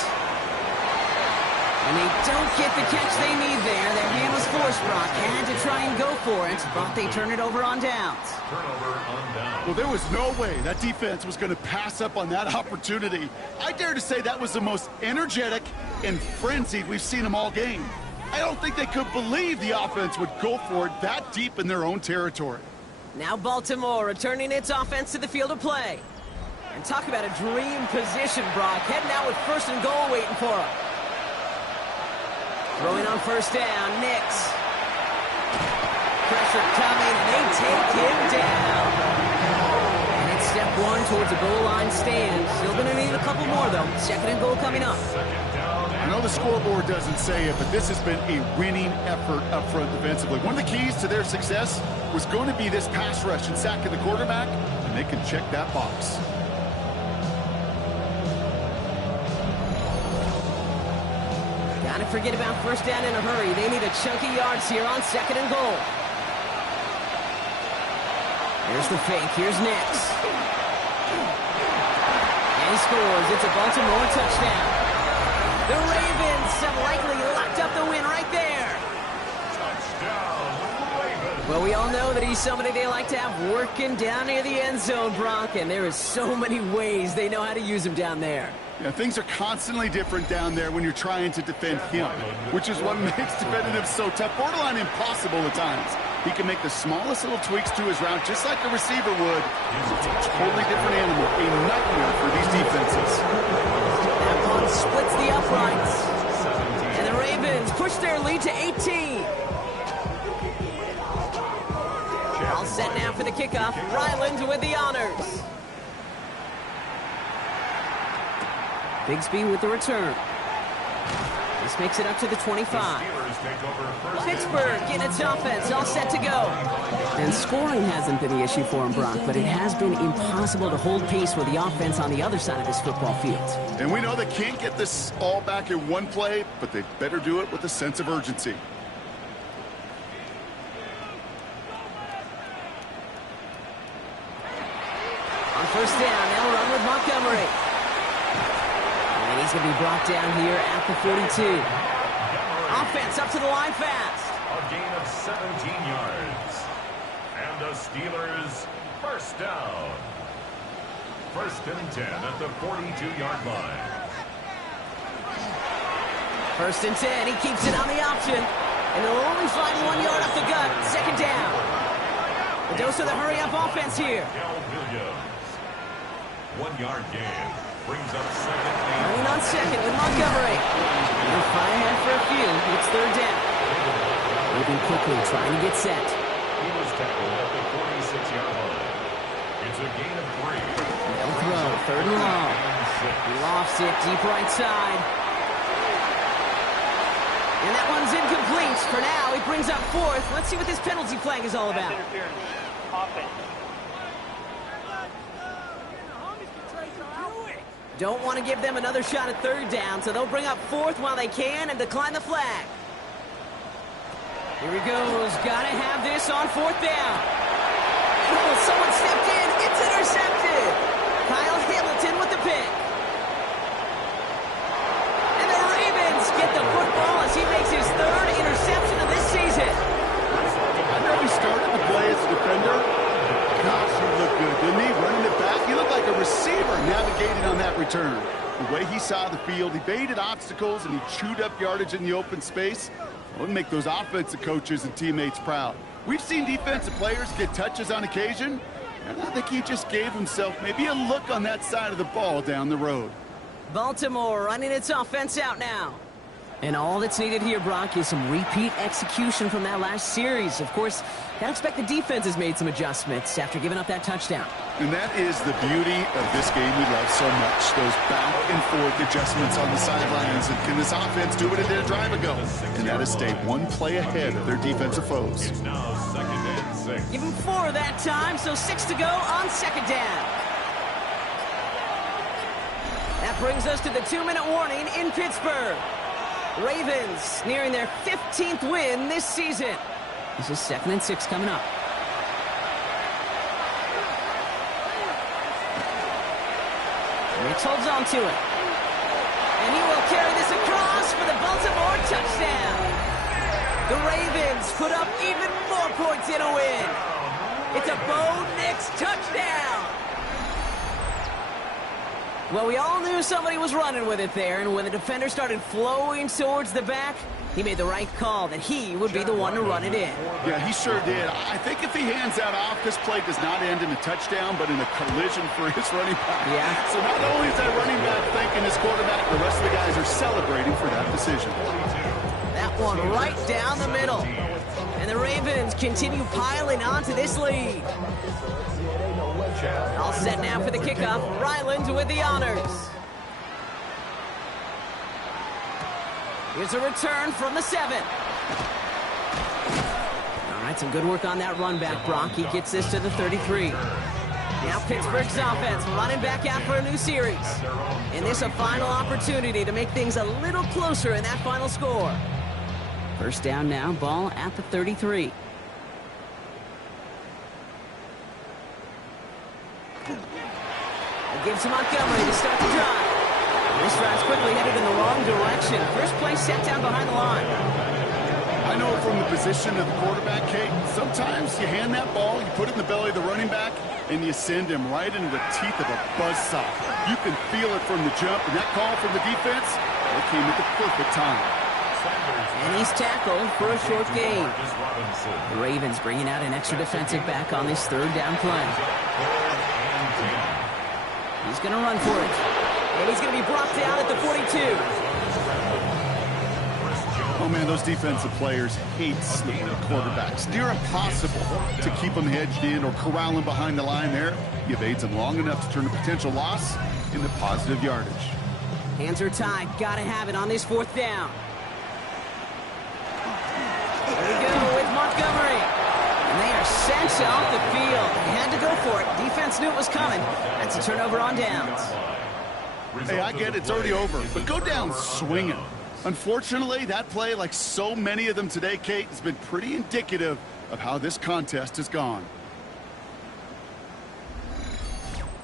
And they don't get the catch they need there. Their hand was forced, Brock. Had to try and go for it, but they turn it over on downs. Turnover on downs. Well, there was no way that defense was going to pass up on that opportunity. I dare to say that was the most energetic and frenzied we've seen them all game. I don't think they could believe the offense would go for it that deep in their own territory. Now Baltimore returning its offense to the field of play. And talk about a dream position, Brock. Heading out with first and goal waiting for him. Throwing on first down, Nix. Pressure coming, and they take him down. And it's step one towards a goal line stand. Still going to need a couple more, though. Second and goal coming up. I know the scoreboard doesn't say it, but this has been a winning effort up front defensively. One of the keys to their success was going to be this pass rush and sacking the quarterback, and they can check that box. Gotta forget about first down in a hurry. They need a chunky yards here on second and goal. Here's the fake. Here's Nix. And he scores. It's a Baltimore touchdown. The Ravens have likely locked up the win right there. Touchdown, Ravens. Well, we all know that he's somebody they like to have working down near the end zone, Brock, and there is so many ways they know how to use him down there. Yeah, things are constantly different down there when you're trying to defend him, which is what makes defending him so tough, borderline impossible at times. He can make the smallest little tweaks to his route, just like a receiver would. It's a totally different animal, a nightmare for these defenses. That one splits the uprights. And the Ravens push their lead to 18. All set now for the kickoff. Ryland with the honors. Bigsby with the return. This makes it up to the 25. Pittsburgh getting its offense all set to go. And scoring hasn't been the issue for him, Brock, but it has been impossible to hold pace with the offense on the other side of this football field. And we know they can't get this all back in one play, but they better do it with a sense of urgency. On first down, they'll run with Montgomery. And he's going to be brought down here at the 42. Offense up to the line fast. A gain of 17 yards. And the Steelers first down. First and 10 at the 42-yard line. First and 10. He keeps it on the option. And they'll only find 1 yard up the gut. Second down. The dose of the hurry-up offense here. Williams. 1 yard gain. Brings up second. Running on second with Montgomery. They'll fly ahead for a few. It's third down. Moving quickly, trying to get set. He was tackled at the 46-yard line. It's a gain of 3. They'll throw. Third and long. He lofts it deep right side. And that one's incomplete. For now, he brings up fourth. Let's see what this penalty flag is all about. Don't want to give them another shot at third down, so they'll bring up fourth while they can and decline the flag. Here he goes. Got to have this on fourth down. Oh, someone stepped in. It's intercepted. Kyle Hamilton with the pick. And the Ravens get the football as he makes his third interception of this season. I know he started the play as a defender. Gosh, he looked good, didn't he? Running it back. He looked like a receiver navigating on that return. The way he saw the field, he baited obstacles, and he chewed up yardage in the open space. It would make those offensive coaches and teammates proud. We've seen defensive players get touches on occasion, and I think he just gave himself maybe a look on that side of the ball down the road. Baltimore running its offense out now. And all that's needed here, Brock, is some repeat execution from that last series. Of course, I expect the defense has made some adjustments after giving up that touchdown. And that is the beauty of this game we love so much. Those back and forth adjustments on the sidelines. And can this offense do what it did a drive ago? And that is stay one play ahead of their defensive foes. It's now second and 6. Give him 4 that time, so 6 to go on second down. That brings us to the 2-minute warning in Pittsburgh. Ravens nearing their 15th win this season. This is 2nd and 6 coming up. Nix holds on to it. And he will carry this across for the Baltimore touchdown. The Ravens put up even more points in a win. It's a Bo Nix touchdown. Well, we all knew somebody was running with it there, and when the defender started flowing towards the back, he made the right call that he would be the one to run it in. Yeah, he sure did. I think if he hands that off, this play does not end in a touchdown, but in a collision for his running back. Yeah. So not only is that running back thanking his quarterback, the rest of the guys are celebrating for that decision. That one right down the middle. And the Ravens continue piling onto this lead. All set now for the kickoff. Ryland with the honors. Here's a return from the 7. All right, some good work on that run back, Brock. He gets this to the 33. Now Pittsburgh's offense running back out for a new series. And this a final opportunity to make things a little closer in that final score. First down now, ball at the 33. It gives to Montgomery to start the drive. This drive's quickly headed in the wrong direction. First play set down behind the line. I know from the position of the quarterback, Kate, sometimes you hand that ball, you put it in the belly of the running back, and you send him right into the teeth of a buzzsaw. You can feel it from the jump, and that call from the defense, it came at the perfect time. And he's tackled for a short gain. The Ravens bringing out an extra defensive back on this third down play. He's going to run for it. And he's going to be brought down at the 42. Oh, man, those defensive players hate slipping quarterbacks. Near impossible to keep them hedged in or corral them behind the line there. He evades them long enough to turn a potential loss into positive yardage. Hands are tied. Got to have it on this fourth down. There we go with Montgomery. And they are sent off the field. They had to go for it. Defense knew it was coming. That's a turnover on downs. Hey, I get it. It's already over. But go down swinging. Unfortunately, that play, like so many of them today, Kate, has been pretty indicative of how this contest has gone.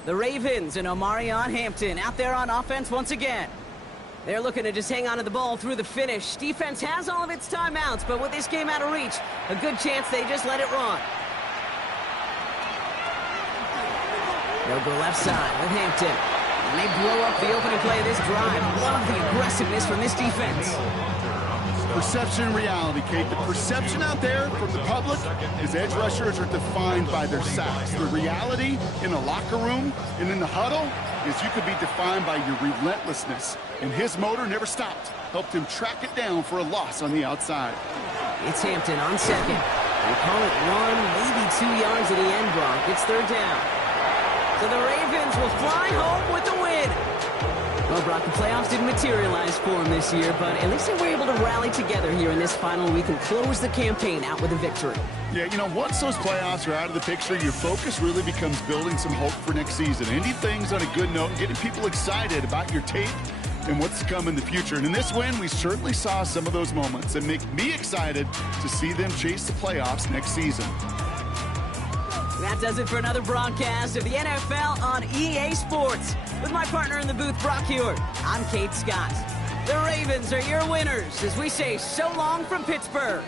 The Ravens and Omarion Hampton out there on offense once again. They're looking to just hang on to the ball through the finish. Defense has all of its timeouts, but with this game out of reach, a good chance they just let it run. They'll go left side with Hampton. And they blow up the opening play of this drive. Love the aggressiveness from this defense. Perception and reality, Kate. The perception out there from the public is edge rushers are defined by their sacks. The reality in the locker room and in the huddle is you could be defined by your relentlessness. And his motor never stopped. Helped him track it down for a loss on the outside. It's Hampton on second. They call it 1, maybe 2 yards at the end, Brock. It's third down. So the Ravens will fly home with the win. Well, Brock, the playoffs didn't materialize for them this year, but at least they were able to rally together here in this final week and close the campaign out with a victory. Yeah, you know, once those playoffs are out of the picture, your focus really becomes building some hope for next season. Ending things on a good note, getting people excited about your tape and what's to come in the future. And in this win, we certainly saw some of those moments that make me excited to see them chase the playoffs next season. That does it for another broadcast of the NFL on EA Sports. With my partner in the booth, Brock Hewitt, I'm Kate Scott. The Ravens are your winners as we say so long from Pittsburgh.